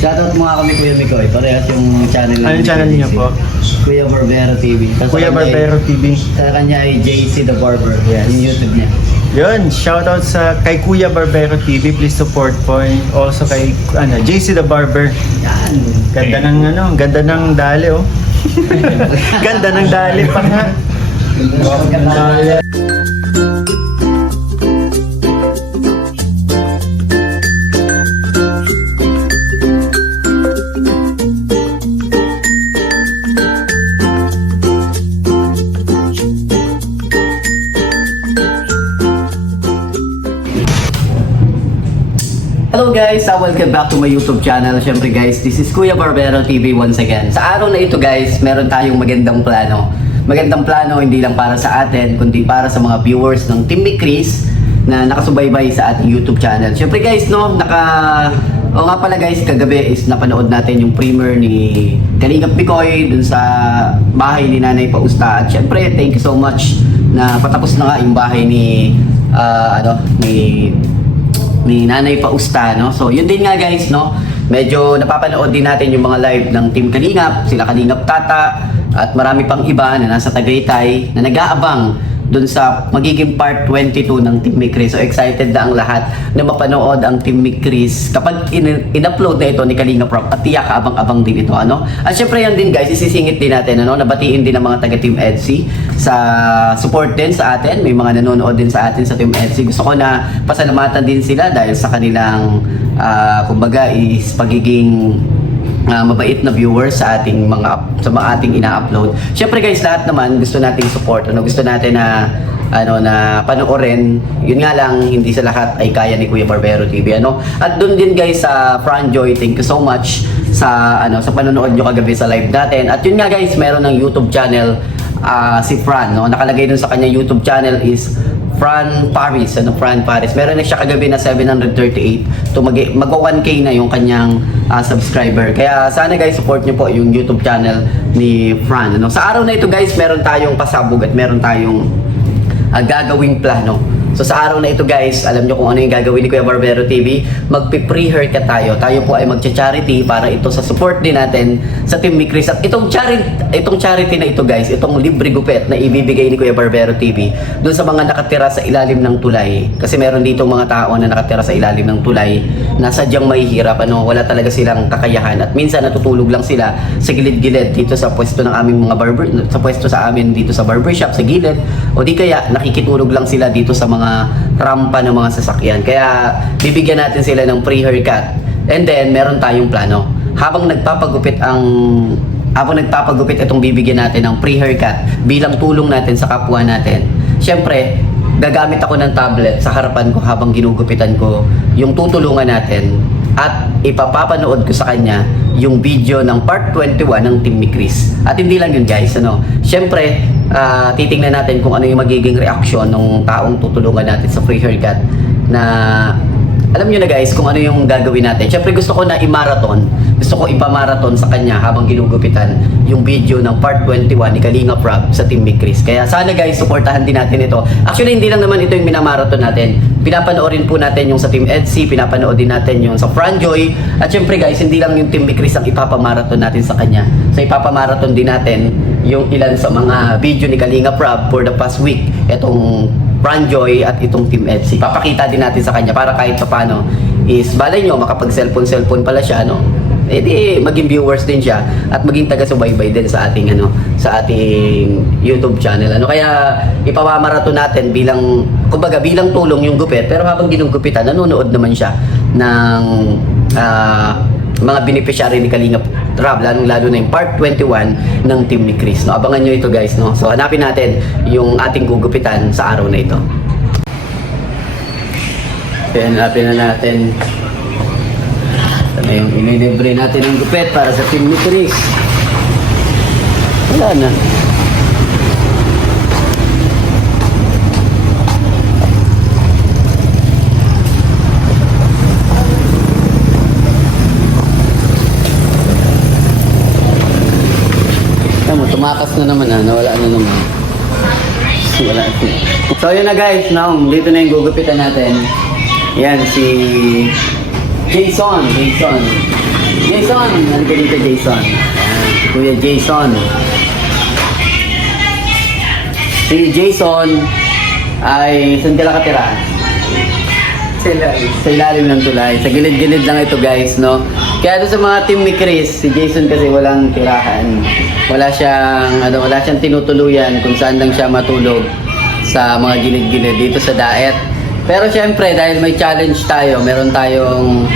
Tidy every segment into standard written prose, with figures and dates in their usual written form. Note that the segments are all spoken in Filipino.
Shoutout mga kami Kuya Mikoy. Parehas yung channel. Anong channel niyo po? Kuya Barbero TV. Tapos Kuya Barbero TV. Sa kanya ay JC the Barber. Yan, yung YouTube niya. Yun, shoutout sa kay Kuya Barbero TV, please support po. And also kay JC the Barber. Yan. Ganda ng dali oh. Ganda ng dali pa nga. Hello guys, welcome back to my YouTube channel. Siyempre guys, this is Kuya Barbero TV once again. Sa araw na ito guys, meron tayong magandang plano. Magandang plano hindi lang para sa atin, kundi para sa mga viewers ng Team Mick Chris na nakasubaybay sa ating YouTube channel. Siyempre guys, o nga pala guys, kagabi is napanood natin yung premiere ni Kalingap Mikoy dun sa bahay ni Nanay Pausta. At siyempre, thank you so much na patapos na nga yung bahay ni Nanay Pausta, no? So, yun din nga guys, no? Medyo napapanood din natin yung mga live ng Team Kalingap, sila Kalingap Tata, at marami pang iba na nasa Tagaytay na nag-aabang dun sa magiging part 22 ng Team Mick Chris. So, excited na ang lahat na mapanood ang Team Mick Chris kapag in-upload na ito ni Kalingap Rock at tiyak abang-abang din ito, ano? At syempre yan din guys, isisingit din natin, ano? Nabatiin din ang mga taga-Team EDSI sa support din sa atin. May mga nanonood din sa atin sa Team EDSI. Gusto ko na pasalamatan din sila dahil sa kanilang kumbaga is pagiging mabait na viewers sa ating ating ina-upload. Syempre guys, lahat naman gusto nating support, gusto natin na na panoorin. Yun nga lang, hindi sa lahat ay kaya ni Kuya Barbero TV, ano. At doon din guys sa Franjoy, thank you so much sa sa panonood nyo kagabi sa live natin. At yun nga guys, meron ng YouTube channel si Fran, no. Nakalagay dun sa kanya YouTube channel is Fran Paris, Fran Paris. Meron na siya kagabi na 738 to mag-1K na yung kanyang subscriber. Kaya sana guys, support niyo po yung YouTube channel ni Fran, ano. Sa araw na ito guys, meron tayong pasabog at meron tayong gagawing plano. So sa araw na ito guys, alam nyo kung ano yung gagawin ni Kuya Barbero TV. Magpi-pre-haircut tayo. Tayo po ay magcha-charity para ito sa support din natin sa Team Mick Chris. At itong charity na ito guys, itong libre gupet na ibibigay ni Kuya Barbero TV doon sa mga nakatira sa ilalim ng tulay. Kasi meron dito mga tao na nakatira sa ilalim ng tulay na sadyang mahihirap, wala talaga silang kakayahan. At minsan natutulog lang sila sa gilid-gilid dito sa pwesto ng aming mga pwesto sa amin dito sa barbershop sa gilid. O di kaya nakikitulog lang sila dito sa mga rampa ng mga sasakyan. Kaya bibigyan natin sila ng free haircut. And then meron tayong plano. Habang nagpapagupit itong bibigyan natin ng free haircut bilang tulong natin sa kapwa natin. Syempre, gagamit ako ng tablet sa harapan ko habang ginugupitan ko yung tutulungan natin at ipapapanood ko sa kanya yung video ng part 21 ng Team Mick Chris. At hindi lang yun guys, syempre, titingnan natin kung ano yung magiging reaksyon ng taong tutulungan natin sa free haircut na alam nyo na guys kung ano yung gagawin natin. Syempre gusto ko na ipamarathon sa kanya habang ginugupitan yung video ng part 21 ni Kalingap Rob sa Team Mick Chris. Kaya sana guys, supportahan din natin ito. Actually, hindi lang naman ito yung minamarathon natin. Pinapanoorin po natin yung sa Team EDSI, pinapanood din natin yung sa Franjoy. At syempre guys, hindi lang yung Team Mick Chris ang ipapamarathon natin sa kanya. So ipapamarathon din natin yung ilan sa mga video ni Kalingap Rob for the past week. Itong Franjoy at itong Team EDSI. Papakita din natin sa kanya para kahit paano is balay nyo, makapag-cellphone pala siya, di maging viewers din siya at maging taga-subaybay din sa ating YouTube channel. Kaya ipamamarathon natin bilang tulong yung gupit, pero habang ginugupitan, nanonood naman siya ng mga beneficiary ni Kalingap Rob, lalong-lalo na yung part 21 ng Team Mick Chris. Abangan nyo ito guys, So hanapin natin yung ating gugupitan sa araw na ito. Hanapin na natin. Ito na yung inilibre natin ng gupit para sa Team Mick Chris. Wala na. Tumakas na naman nawala na naman. Wala na. So yun na guys, dito na yung gugupitan natin. Yan si Jason. Jason! Nandito dito, Jason. Ayan, si Kuya Jason. Si Jason ay saan ka nakatira? Sa ilalim ng tulay. Sa gilid-gilid lang ito, guys, no? Kaya doon sa mga team ni Chris, si Jason kasi walang tirahan. Wala siyang tinutuluyan kung saan lang siya matulog sa mga gilid-gilid dito sa daet. Pero syempre, dahil may challenge tayo, meron tayong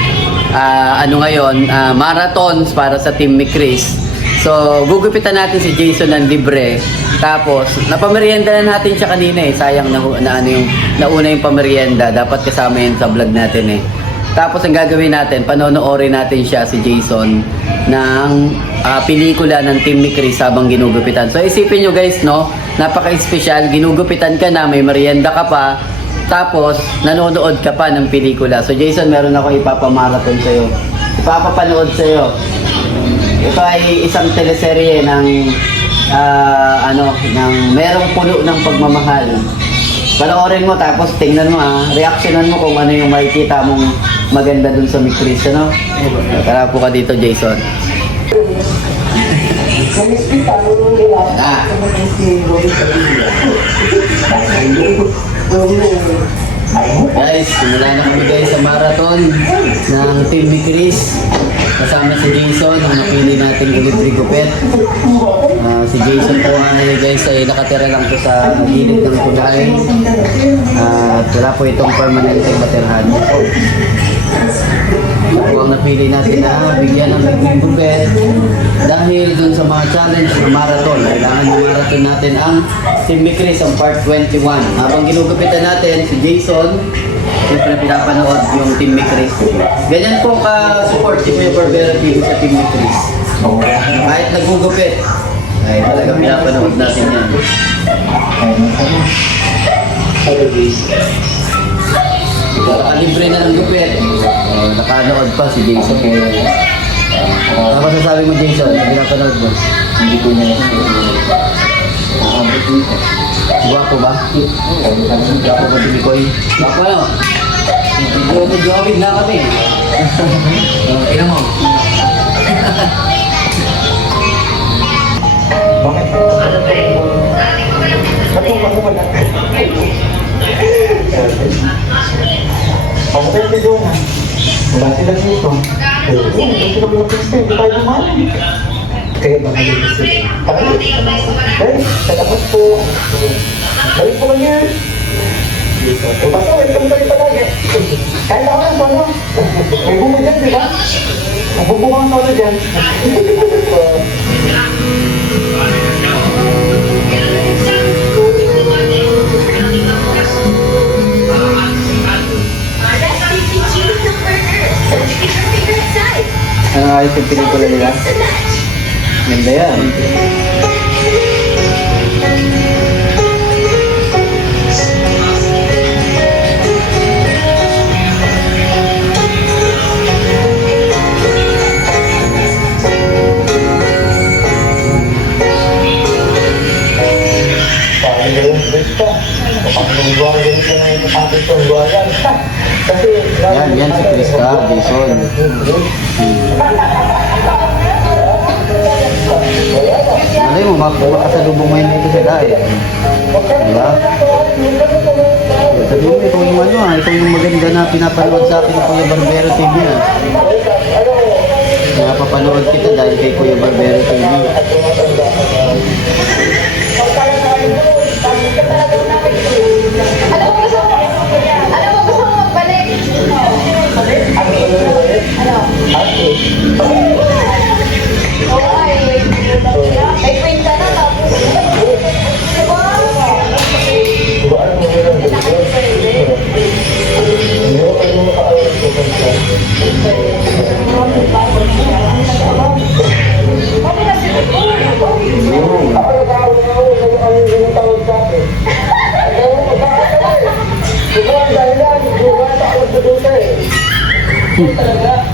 marathons para sa team ni Chris. So, gugupitan natin si Jason ng libre. Tapos, napamerienda na natin siya kanina eh. Sayang nauna yung pamerienda. Dapat kasama yun sa vlog natin eh. Tapos, ang gagawin natin, panonoorin natin siya, si Jason, ng pelikula ng team ni Chris habang ginugupitan. So, isipin nyo guys, no? Napaka-espesyal. Ginugupitan ka na, may merienda ka pa. Tapos, nanonood ka pa ng pelikula. So, Jason, meron ako ipapamarathon sa'yo. Ipapapanood sa'yo. Ito ay isang teleserye ng merong puno ng pagmamahal. Panoorin mo tapos tingnan mo reaksyonan mo kung ano yung makikita mong maganda dun sa Chris, ano? Tara po ka dito, Jason. Guys, simula na kami guys sa marathon ng Team ni Chris. Kasama si Jason, ang napili natin ulit rigupet. Si Jason po guys ay nakatira lang po sa gilid ng tulay. At wala po itong permanenteng baterhan. Ito ang napili natin na bigyan ng rigupet. Dahil dun sa mga challenge ng marathon, kailangan yung marathon natin ang Team ni Chris, ang part 21. Habang ginugupitan natin si Jason, siyempre pinapanood yung Team ni Chris. Ganyan po ka-support si Kuya Barbero TV sa Team ni Chris. Kahit nagugupit, ay talagang pinapanood natin yan. Nakalibre na ng gupit. Nakanood pa si Jason. Ano masasabi mo, Jason, sa pinapanood mo? Hindi ko niya guwapo ba? Guwapo ba si Koy? Guwapo no? Medyo na kami. Ina mo. Bakit? Ba't mo wala? Pagkakit ka doon ha? Wala sila dito. Hindi sila mag-piste, hindi tayo naman. Kaya ba mag-piste? Guys, salamat po. Balik po kanya. O basta, welcome ka rin palagi. Kahit ako lang, ano? May bumo dyan, di ba? Magbubukang ako na dyan. Ano ayos yung pelikula nila? Ganda yan. Yan si Krista, Jason. Malay mo, makasalubong mo yun dito sa dahil. Diba? Sabi mo, ito yung ito yung maganda na pinapanood sa akin ng Kuya Barbero TV na. Napapanood kita dahil kay Kuya Barbero TV. May kwenta na tapos.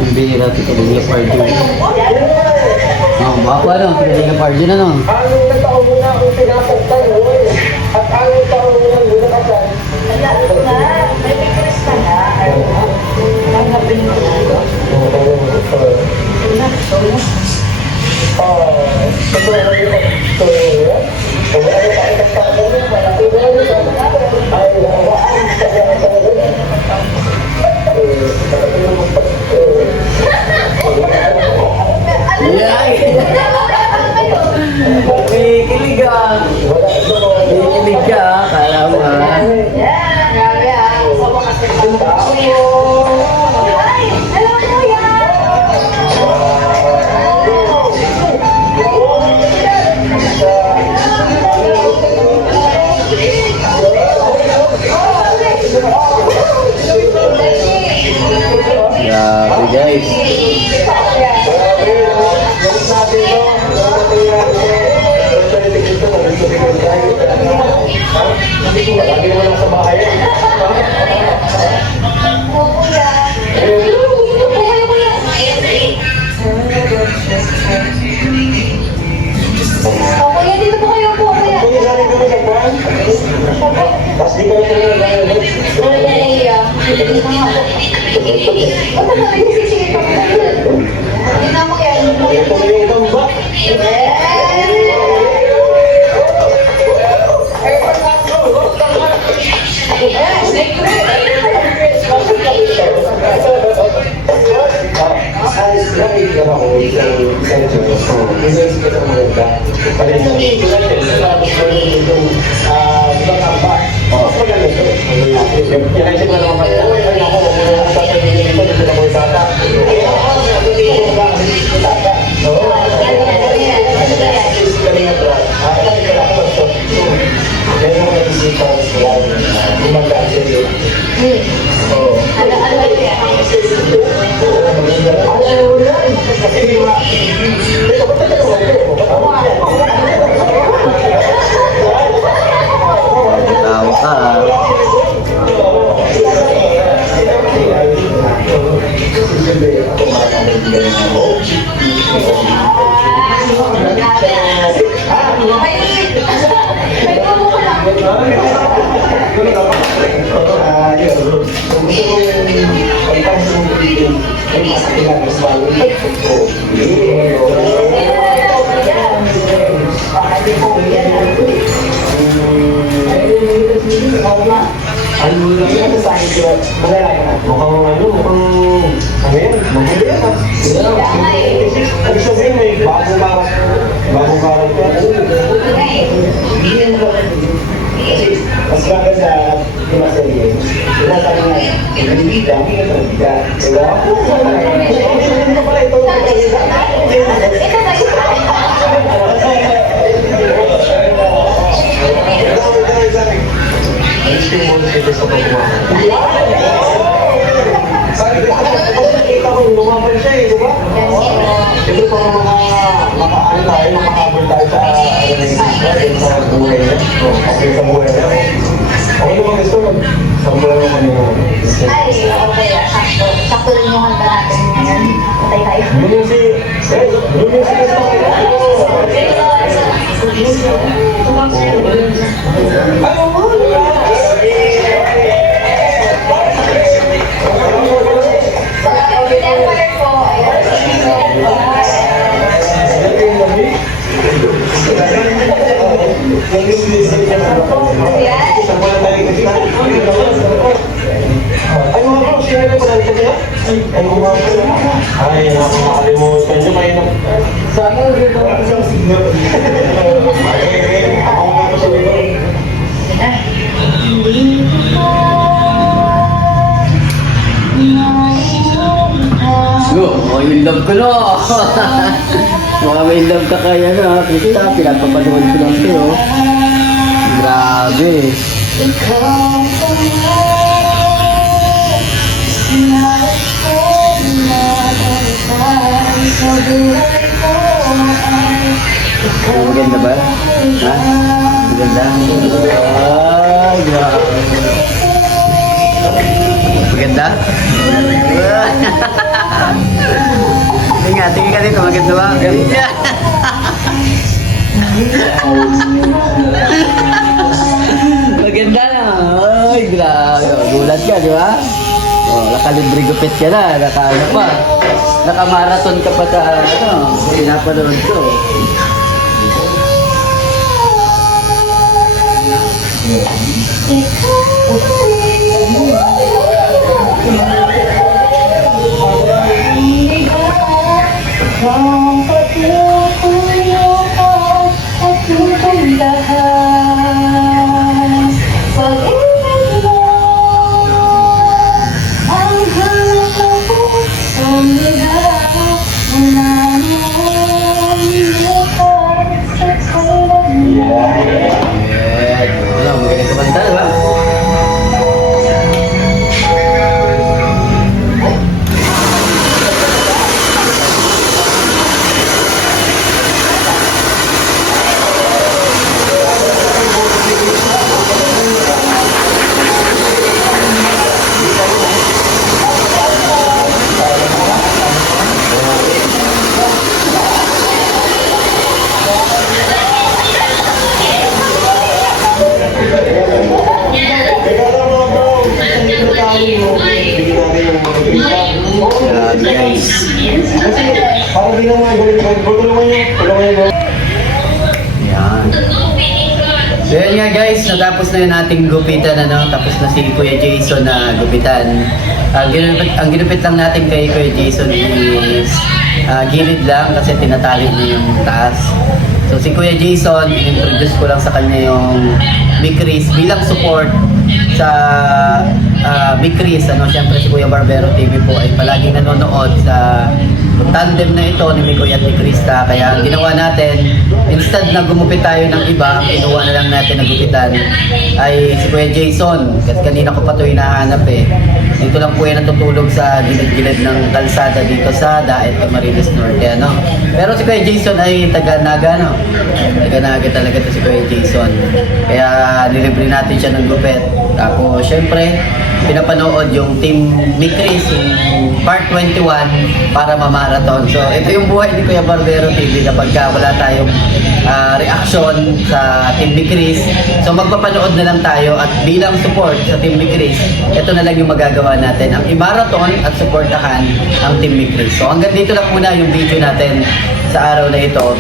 Ang bihira ito Liga Pardo. Baka ano, Liga Pardo na no? Anong na taon mo na akong pinapagtan mo at anong taon mo na muna ka dyan? Wala na. May pictures ka na. Ang napin mo na. Yay! Kikilig ah. Kikilig ka, kala mo ah. Grabe ah. Ay, alam mo yan. Grabe guys. Kuya, dito po kayo po, kuya. Tapos di ko na Kuya, Tingnan mo yan. Tawa ka ah. Mas maganda yung masaya. Tinatanong na, ibigida, ibigida. Diba? Hindi pala ito. Kita ko, lumaban siya eh, diba? Siyempre para makaano tayo, makakabol tayo sa buhay niya. Kasi sa buhay niya. Ako naman gusto mo, samulan mo kanina. Ay, okay. Sakto. Sakto rin yung handa natin ngayon. Patay tayo. Yun yung si gusto ko. Ayaw mo! Temper po. Ay mga bro, sino na pala ito niya? Ay mga bro. Ay, nakakalimutan niyo kayo na. Sana rin ako sa signal. Ako nga po sa libro. Go, in love ko no. Mga may love ka kaya na, Krista, pinapapanood ko lang sa'yo. Grabe. Maganda ba? Ha? Maganda? Ay, grabe. Maganda? Tingin ka dito, maganda ba? Maganda na. Ay, grabe. Gulat ka, di ba? Oh, nakalibre gupit ka na. Naka-ano pa. Naka-marathon ka pa sa, pinapanood ko. Ang patutuyo ka at itong lahat. Pag-ibig mo ang hanap ako ang lahat. Wala nang lupa at kailan mo. Ano, magaling kumanta, di ba? Grabe guys. Parang di naman tulungan nyo. Yan. So yan nga guys, natapos na yung ating gupitan, ano? Tapos na si Kuya Jason na gupitan. Ang ginupit lang natin kay Kuya Jason is gilid lang kasi tinatali niya yung taas. So si Kuya Jason, introduce ko lang sa kanya yung Big Chris bilang support sa Big Chris. Ano, siyempre si Kuya Barbero TV po ay palaging nanonood sa tandem na ito ni Mikoy at ni Krista. Kaya ang ginawa natin, instead na gumupit tayo ng iba, ang kinuha na lang natin na gupitan ay si Kuya Jason. Kasi kanina ko pa ito hinahanap eh. Dito lang po yan natutulog sa gilid-gilid ng kalsada dito sa Daet Camarines Norte. Ano? Pero si Kuya Jason ay taga-Naga, no? Taga-Naga talaga ito si Kuya Jason. Kaya nilibre natin siya ng gupit. Tapos syempre, pinapanood yung Team Mikris, yung part 21 para mamarathon. So ito yung buhay ni Kuya Barbero TV kapag wala tayong reaction sa Team Mikris. So magpapanood na lang tayo at bilang support sa Team Mikris, ito na lang yung magagawa natin. Ang i-marathon at supportahan ang Team Mikris. So hanggang dito lang muna yung video natin sa araw na ito.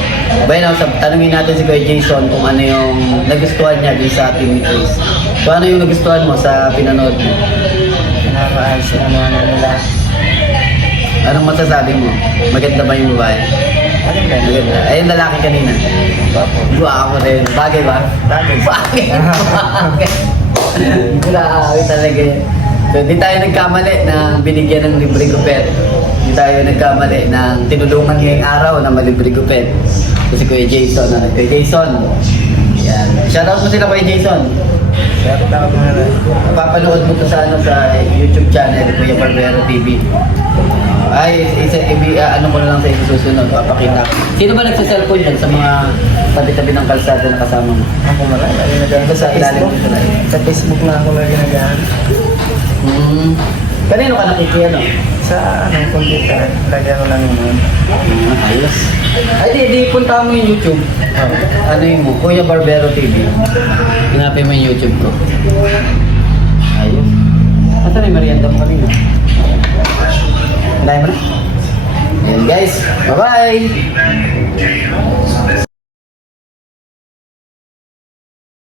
Bueno, tanungin natin si Kuya Jason kung ano yung nagustuhan niya dun sa Team Mikris. So ano yung nagustuhan mo sa pinanood mo? Pinakaayos yung ano nila. Anong masasabi mo? Maganda ba yung babae? Maganda. Ay, yung lalaki kanina. Guwapo rin. Bagay ba? Bagay. Bagay. Bagay. Grabe talaga. So, di tayo nagkamali na binigyan ng libre gupet. Di tayo nagkamali na tinulungan ngayong araw na malibre gupet. Kasi Kuya Jason. Kuya Jason. Yan. Shoutout mo sila Kuya Jason. Shoutout mo na rin. Papanood mo to sa YouTube channel Kuya Barbero TV. Ay, ano ko na lang sa susunod, papakita. Sino ba nagsa-cellphone dyan sa mga tabi-tabi ng kalsada na kasama mo? Ako marami. Ito sa ilalim Facebook. nito na yun. Sa Facebook na ako na ginagamit. Kanino ka nakikiano? Sa computer. Lagyan ko lang yun. Ayos. Ay, di punta mo yung YouTube. Ano yung mo? Kuya Barbero TV. Hanapin mo yung YouTube ko. Ayos. Asa na yung merienda mo kanina? Wala mo na? Ayan guys. Bye-bye!